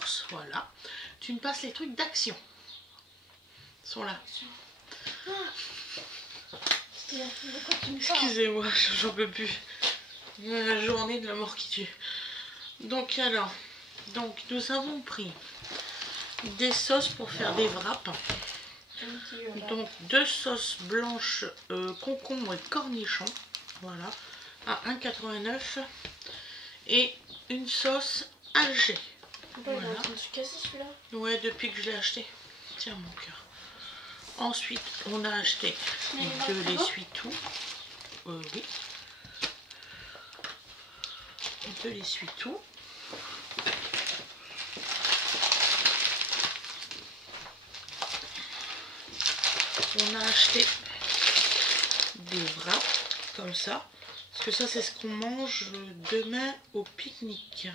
nounours, voilà. Tu me passes les trucs d'Action. Ils sont là. Excusez-moi, j'en peux plus. La journée de la mort qui tue. Donc alors, nous avons pris des sauces pour faire des wraps. Donc 2 sauces blanches concombre et cornichons, voilà, à 1,89 et une sauce Alger. Voilà. Je me suis cassé celui-là. Ouais, depuis que je l'ai acheté. Tiens mon cœur. Ensuite, on a acheté de l'essuie-tout. Oui. De l'essuie-tout. On a acheté des wraps comme ça, parce que ça c'est ce qu'on mange demain au pique-nique.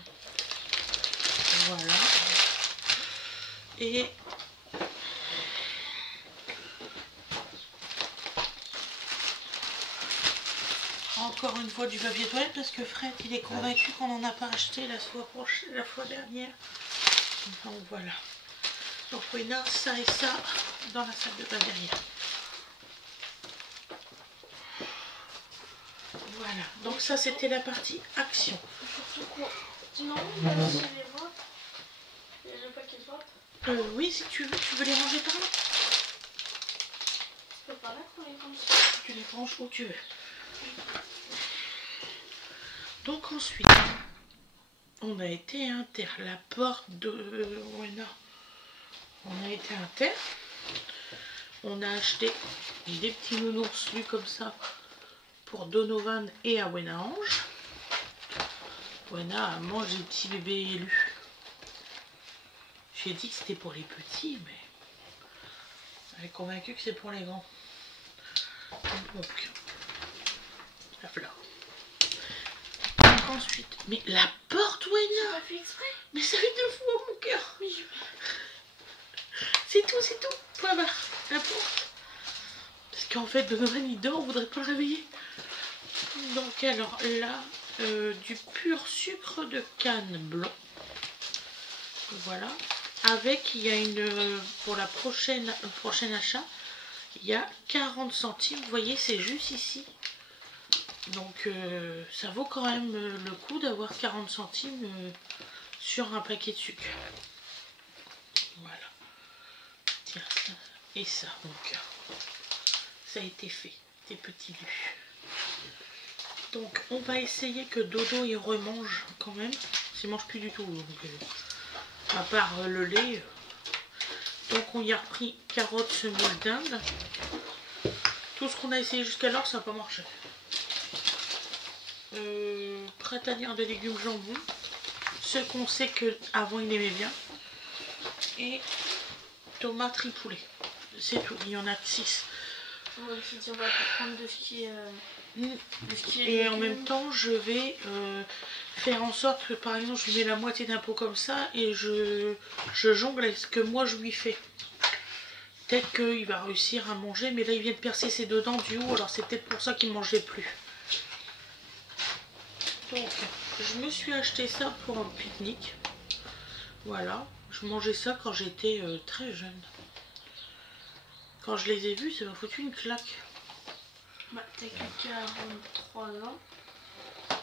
Voilà. Et encore une fois du papier toilette, parce que Fred il est convaincu qu'on n'en a pas acheté la fois dernière. Donc voilà. Donc Wena, ça et ça dans la salle de bain derrière. Voilà, donc ça c'était la partie Action. Surtout quoi? Non, c'est les votes. Il y a le paquet de votes. Oui, si tu veux les ranger par là. Je peux pas là pour les ranger. Tu les ranges où tu veux. Donc ensuite, on a été inter. La porte de Wena. On a été inter. On a acheté des petits nounours lus comme ça pour Donovan et à Wena Ange. Wena mange des petits bébés élus. J'ai dit que c'était pour les petits, mais elle est convaincue que c'est pour les grands. Donc, voilà. Donc ensuite, mais la porte, Wena! T'as fait exprès? Mais ça fait 2 fois mon cœur! C'est tout, point barre, la porte. Parce qu'en fait, Donovan il dort, on voudrait pas le réveiller. Donc alors là, du pur sucre de canne blanc. Voilà. Avec, il y a une, pour la prochaine achat, il y a 40 centimes. Vous voyez, c'est juste ici. Donc ça vaut quand même le coup d'avoir 40 centimes sur un paquet de sucre. Voilà. Tiens, ça et ça, mon cœur. Ça a été fait, tes petits lus. Donc on va essayer que Dodo il remange quand même. Il mange plus du tout, donc, à part le lait. Donc on y a repris carottes, semoule d'Inde. Tout ce qu'on a essayé jusqu'alors, ça n'a pas marché. Printanière de légumes jambon. Ce qu'on sait qu'avant il aimait bien. Et tomates ripoulet. C'est tout, il y en a 6. On va prendre de ce qui est... Et en même temps, je vais faire en sorte que, par exemple, je lui mets la moitié d'un pot comme ça et je jongle avec ce que moi je lui fais. Peut-être qu'il va réussir à manger, mais là il vient de percer ses 2 dents du haut, alors c'est peut-être pour ça qu'il ne mangeait plus. Donc, je me suis acheté ça pour un pique-nique. Voilà, je mangeais ça quand j'étais très jeune. Quand je les ai vus, ça m'a foutu une claque. Bah, t'as que 43 ans.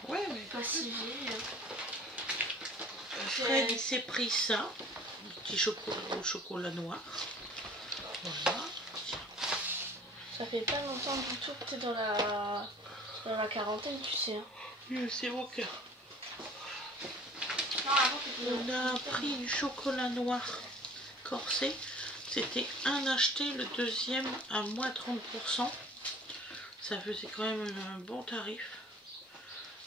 Ouais, mais pas si vieille. Fred, il s'est pris ça. Un petit chocolat au chocolat noir. Voilà. Ça fait pas longtemps du tout que t'es dans la quarantaine, tu sais. Hein. C'est au cœur. Non, avant, on a pris du chocolat noir corsé. C'était un acheté, le deuxième à moins 30%. Ça faisait quand même un bon tarif.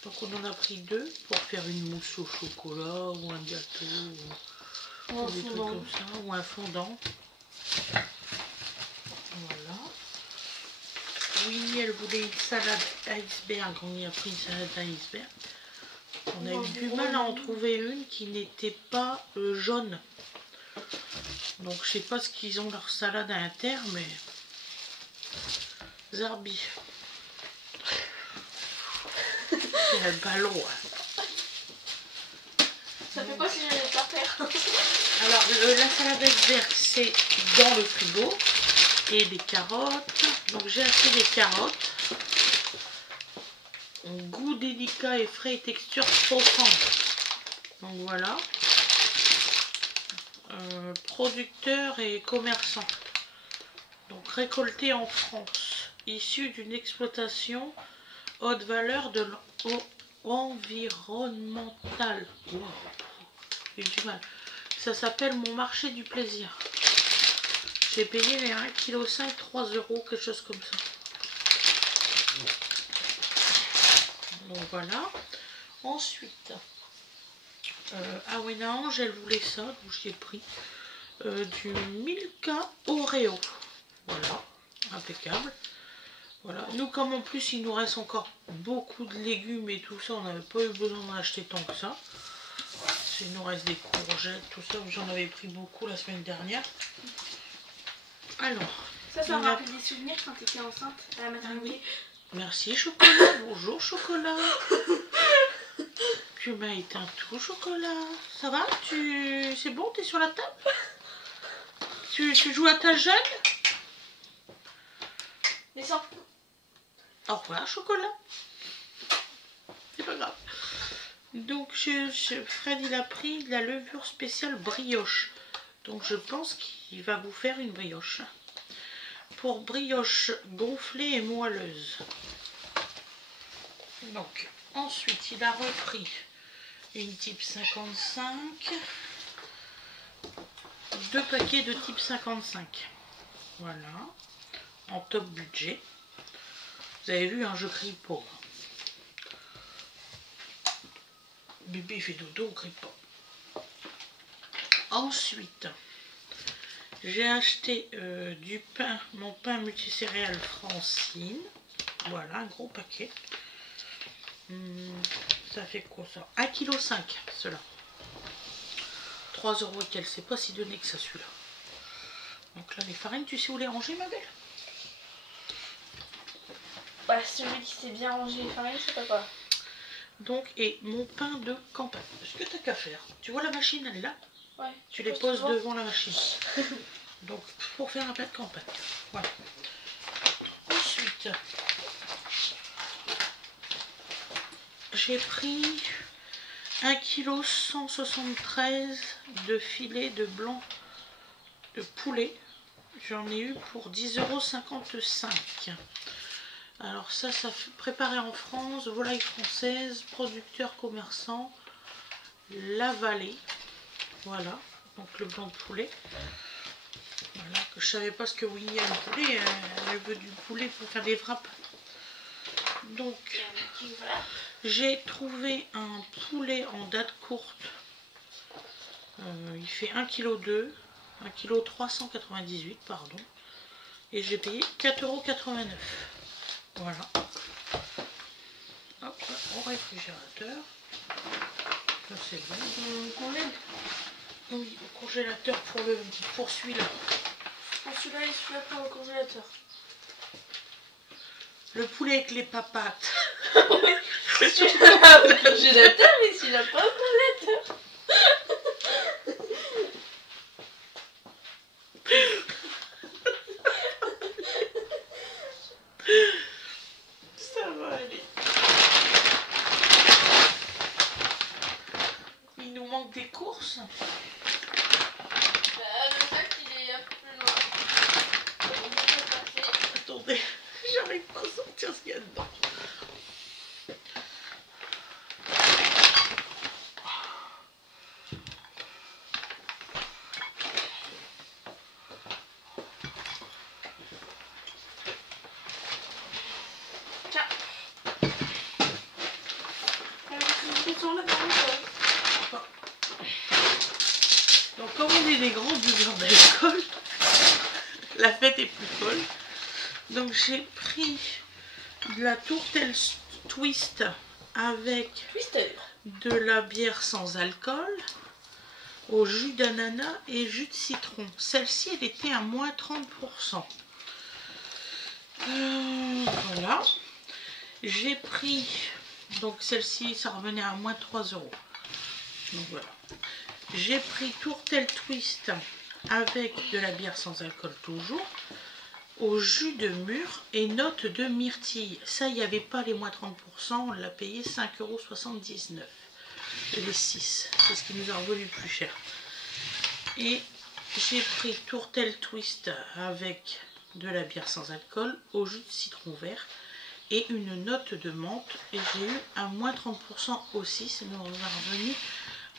Donc on en a pris 2 pour faire une mousse au chocolat ou un gâteau ou des trucs comme ça, ou un fondant. Voilà. Winnie elle voulait une salade iceberg, on y a pris une salade iceberg. On a eu du mal à en trouver une qui n'était pas jaune. Donc je sais pas ce qu'ils ont leur salade à l'intérieur, mais Zarbi. C'est un ballon. Hein. Ça fait quoi si je l'ai pas faire? la salade verte, c'est dans le frigo. Et des carottes. Donc j'ai acheté des carottes. Goût délicat et frais et texture croquante. Donc voilà. Producteur et commerçant. Donc récolté en France. Issu d'une exploitation haute valeur de l'environnemental. Wow. J'ai du mal. Ça s'appelle mon marché du plaisir. J'ai payé les 1,5 kg, 3 €, quelque chose comme ça. Donc voilà. Ensuite, ah oui, non, elle voulait ça, donc j'ai pris du Milka Oreo. Voilà, impeccable. Voilà. Nous, comme en plus il nous reste encore beaucoup de légumes et tout ça, on n'avait pas eu besoin d'en acheter tant que ça. Il nous reste des courgettes, tout ça, j'en avais pris beaucoup la semaine dernière. Alors, ça me rappelle des souvenirs quand tu étais enceinte à la maternité. Oui. Merci chocolat, bonjour chocolat. Tu m'as éteint tout chocolat. Ça va? C'est bon, t'es sur la table? Tu joues à ta jeune? Descends. Au revoir chocolat. C'est pas grave. Donc Fred il a pris de la levure spéciale brioche. Donc je pense qu'il va vous faire une brioche. Pour brioche gonflée et moelleuse. Donc ensuite il a repris une type 55. 2 paquets de type 55. Voilà. En top budget. Vous avez vu, hein, je crie pas. Bébé fait dodo, on crie pas. Ensuite, j'ai acheté du pain, mon pain multicéréales Francine. Voilà, un gros paquet. Ça fait quoi ça? 1,5 kg cela. 3 € et qu'elle, c'est pas si donné que ça celui-là. Donc là, les farines, tu sais où les ranger, ma belle? Bah, celui qui s'est bien rangé les farines, c'est pas quoi. Donc, et mon pain de campagne. Ce que tu as qu'à faire, tu vois la machine, elle est là? Ouais. Tu les poses devant la machine. Donc, pour faire un pain de campagne. Voilà. Ensuite, j'ai pris 1,173 kg de filet de blanc de poulet. J'en ai eu pour 10,55 €. Alors ça fait préparé en France, volaille française, producteur commerçant, La Vallée. Voilà, donc le blanc de poulet. Voilà, que je savais pas ce que Winnie aime le poulet, elle veut du poulet pour faire des wraps. Donc j'ai trouvé un poulet en date courte. Il fait 1,2 kg, 1,398 kg, pardon. Et j'ai payé 4,89 €. Voilà. Hop, au réfrigérateur. Ça c'est bon. Congèle. Oui, au congélateur pour celui-là. Pour celui-là et celui-là pour le congélateur. Le poulet avec les papates. Celui-là au congélateur et celui-là pas au congélateur. Ça va aller. Il nous manque des courses. Le sac il est un peu plus loin. Attendez, j'arrive pas à sortir ce qu'il y a dedans. Donc comme on est des grands buveurs d'alcool, la fête est plus folle. Donc j'ai pris de la tourtelle twist avec de la bière sans alcool, au jus d'ananas et jus de citron. Celle-ci elle était à moins 30%. Voilà. J'ai pris, donc celle-ci ça revenait à moins 3 €. Donc voilà. J'ai pris Tourtel Twist avec de la bière sans alcool toujours, au jus de mûre et note de myrtille. Ça, il n'y avait pas les moins 30%, on l'a payé 5,79 €. Les 6, c'est ce qui nous a revenu plus cher. Et j'ai pris Tourtel Twist avec de la bière sans alcool, au jus de citron vert et une note de menthe. Et j'ai eu un moins 30% aussi, ça nous a revenu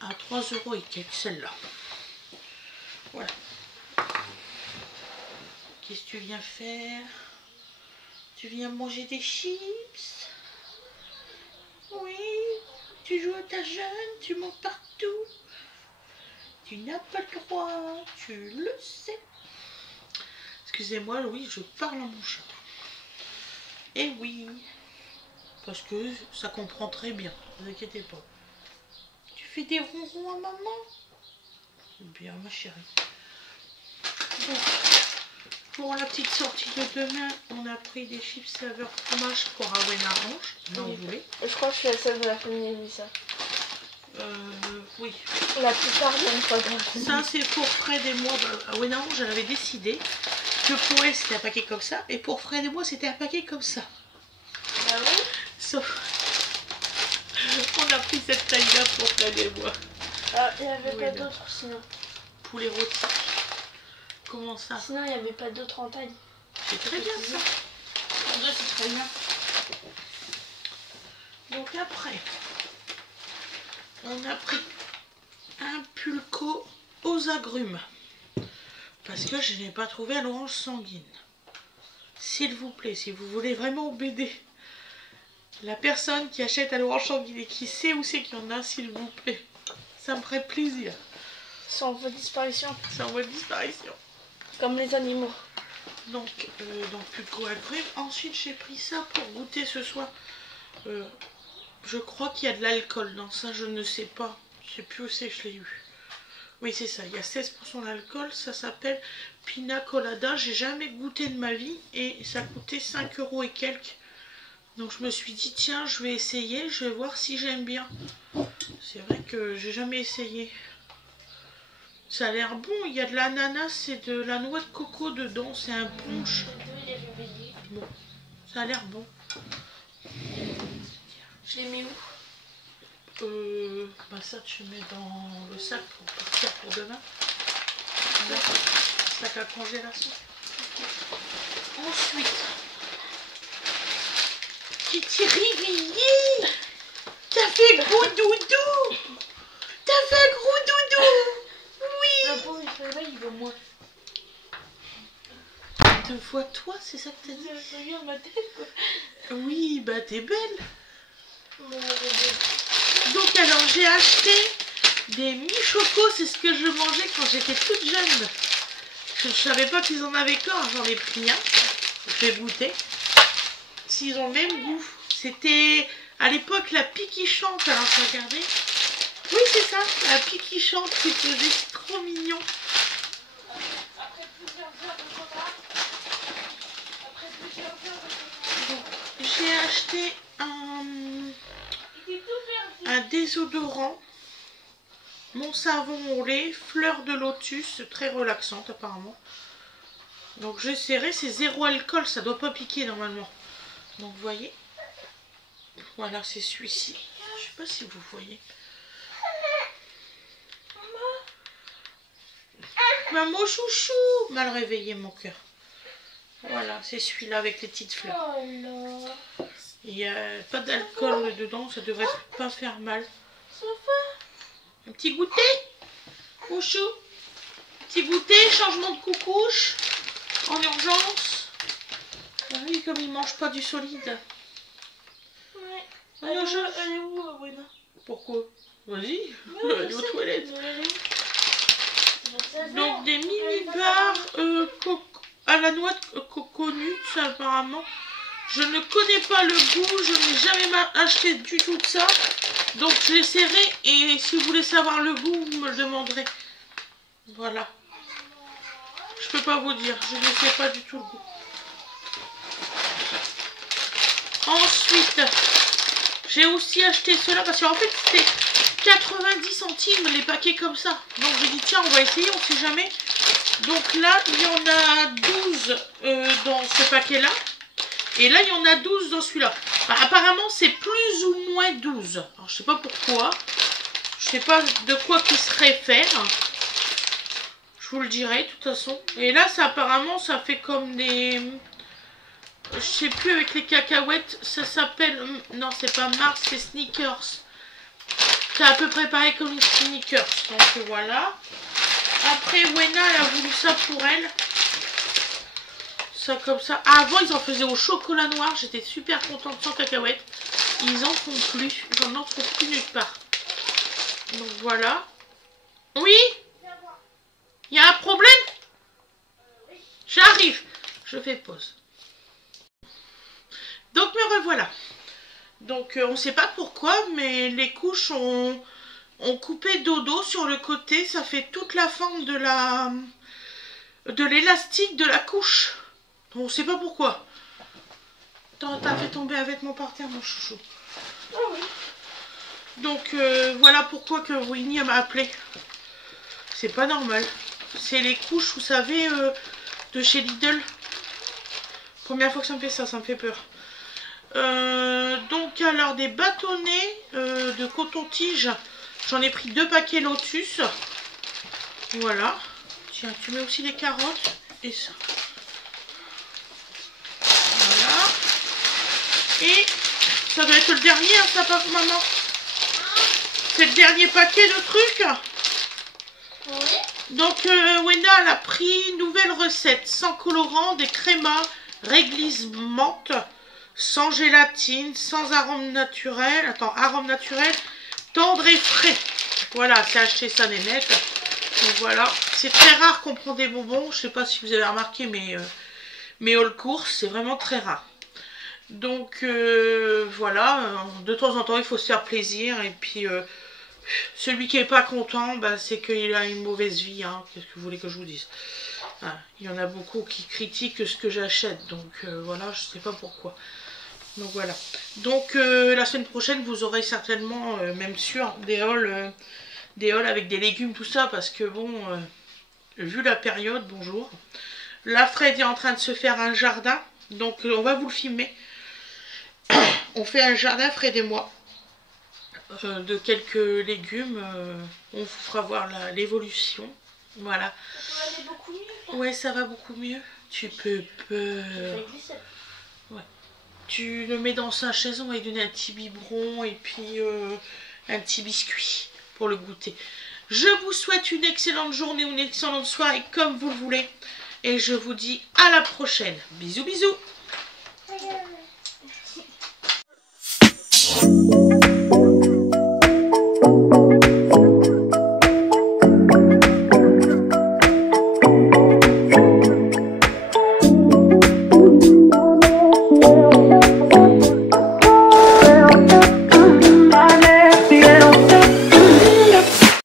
à 3 € et quelques, celle-là. Voilà. Qu'est-ce que tu viens faire? Tu viens manger des chips? Oui. Tu joues à ta jeune, tu montes partout. Tu n'as pas le droit, tu le sais. Excusez-moi, oui, je parle à mon chat. Et oui, parce que ça comprend très bien, ne vous inquiétez pas. Tu fais des ronrons à maman? Bien, ma chérie. Bon, pour la petite sortie de demain, on a pris des chips saveur fromage pour Awen Orange. Là, vous voulez. Je crois que je suis la seule de la famille qui a mis ça. Oui. La plupart n'aiment pas grand. Ça, c'est pour Fred et moi. Awen Orange, elle avait décidé que pour elle, c'était un paquet comme ça. Et pour Fred et moi, c'était un paquet comme ça. Ah oui? Sauf... on a pris cette taille-là pour Fred et moi. Ah, il n'y avait Oui, pas là. d'autres sinon. Poulet rôti. Comment ça? Sinon, il n'y avait pas d'autres en taille. C'est très bien ça. En deux, c'est très bien. Donc après, on a pris un pulco aux agrumes. Parce que je n'ai pas trouvé à l'orange sanguine. S'il vous plaît, si vous voulez vraiment m'aider, la personne qui achète à l'orange sanguine et qui sait où c'est qu'il y en a, s'il vous plaît, ça me ferait plaisir. Sans voie de disparition. C'est en voie de disparition. Comme les animaux. Donc pulco agrumes. Ensuite, j'ai pris ça pour goûter ce soir. Je crois qu'il y a de l'alcool dans ça, je ne sais pas. Je sais plus où c'est que je l'ai eu. Oui, c'est ça, il y a 16% d'alcool. Ça s'appelle Pina Colada. J'ai jamais goûté de ma vie et ça coûtait 5 € et quelques. Donc je me suis dit, tiens, je vais essayer, je vais voir si j'aime bien. C'est vrai que j'ai jamais essayé. Ça a l'air bon, il y a de l'ananas et de la noix de coco dedans. C'est un punch. Bon, ça a l'air bon. Je l'ai mis où? Bah ça tu mets dans le sac pour partir pour demain. Là, sac à congélation. Ensuite, Titi Rivier, t'as fait gros doudou. T'as fait gros doudou. Oui. La pauvre, il fait là, il veut moins. 2 fois toi, c'est ça que t'as dit? Regarde ma tête quoi. Oui, bah t'es belle. Mon bébé. Donc alors j'ai acheté des mi-chocos, c'est ce que je mangeais quand j'étais toute jeune. Je ne savais pas qu'ils en avaient qu'un, j'en ai pris un. Je vais goûter. S'ils ont le même goût. C'était à l'époque la pie qui chante, alors regardez. Oui c'est ça, la pie qui chante qui faisait, c'est trop mignon. J'ai acheté un désodorant, mon savon au lait, fleur de lotus, très relaxante apparemment. Donc j'essaierai, c'est 0 alcool, ça doit pas piquer normalement. Donc vous voyez, voilà c'est celui-ci. Je sais pas si vous voyez. Maman chouchou, mal réveillé mon cœur. Voilà, c'est celui-là avec les petites fleurs. Oh là. Il n'y a pas d'alcool dedans, ça devrait pas faire mal. Un petit goûter, chouchou. Petit goûter, changement de coucouche, en urgence. Ah oui, comme il mange pas du solide. Ouais. En urgence. Elle est où, Wena? Pourquoi? Vas-y, Ouais, elle est aux toilettes. Elle est où? Donc des mini-bars à la noix de coconut, apparemment. Je ne connais pas le goût, je n'ai jamais acheté du tout de ça. Donc j'essaierai et si vous voulez savoir le goût, vous me le demanderez. Voilà. Je peux pas vous dire, je ne sais pas du tout le goût. Ensuite, j'ai aussi acheté cela parce qu'en fait c'était 90 centimes les paquets comme ça. Donc j'ai dit tiens on va essayer, on sait jamais. Donc là il y en a 12 dans ce paquet là. Et là il y en a 12 dans celui-là. Enfin, apparemment c'est plus ou moins 12. Alors je sais pas pourquoi. Je sais pas de quoi qui se réfère. Je vous le dirai de toute façon. Et là ça apparemment ça fait comme des... Je sais plus avec les cacahuètes. Ça s'appelle... Non c'est pas Mars, c'est Snickers. C'est à peu près pareil comme une Snickers. Donc voilà. Après Wena elle a voulu ça pour elle. Ça comme ça. Ah, avant ils en faisaient au chocolat noir. J'étais super contente sans cacahuètes. Ils en font plus. J'en en trouve plus nulle part. Donc voilà. Oui? Il y a un problème? J'arrive. Je fais pause. Donc me revoilà. Donc on ne sait pas pourquoi, mais les couches ont coupé dodo sur le côté. Ça fait toute la forme de l'élastique de la couche. On ne sait pas pourquoi. T'as fait tomber un vêtement par terre, mon chouchou. Ah oui. Donc voilà pourquoi que Winnie m'a appelé. C'est pas normal. C'est les couches, vous savez, de chez Lidl. Première fois que ça me fait ça me fait peur. Donc alors des bâtonnets de coton-tige. J'en ai pris 2 paquets Lotus. Voilà. Tiens, tu mets aussi les carottes et ça. Voilà. Et ça doit être le dernier, hein, ça, papa, maman. C'est le dernier paquet de trucs. Oui. Donc Wenda elle a pris une nouvelle recette sans colorant, des crémas réglisse menthe, sans gélatine, sans arôme naturel. Attends, arôme naturel, tendre et frais. Voilà, c'est acheté ça des nets. Donc voilà, c'est très rare qu'on prend des bonbons. Je sais pas si vous avez remarqué, mais all course, c'est vraiment très rare. Donc voilà, de temps en temps il faut se faire plaisir. Et puis celui qui est pas content, bah, c'est qu'il a une mauvaise vie. Hein. Qu'est-ce que vous voulez que je vous dise? Ah, il y en a beaucoup qui critiquent ce que j'achète. Donc voilà, je sais pas pourquoi. Donc voilà. Donc la semaine prochaine, vous aurez certainement, même sûr, des hauls avec des légumes, tout ça. Parce que bon, vu la période, bonjour. Là, Fred est en train de se faire un jardin. Donc on va vous le filmer. On fait un jardin, Fred et moi. De quelques légumes. On vous fera voir l'évolution. Voilà. Ça va aller beaucoup mieux. Ouais, ça va beaucoup mieux. Tu peux peur. Ouais. Tu le mets dans sa chaise, on va lui donner un petit biberon et puis un petit biscuit pour le goûter. Je vous souhaite une excellente journée ou une excellente soirée comme vous le voulez. Et je vous dis à la prochaine. Bisous, bisous.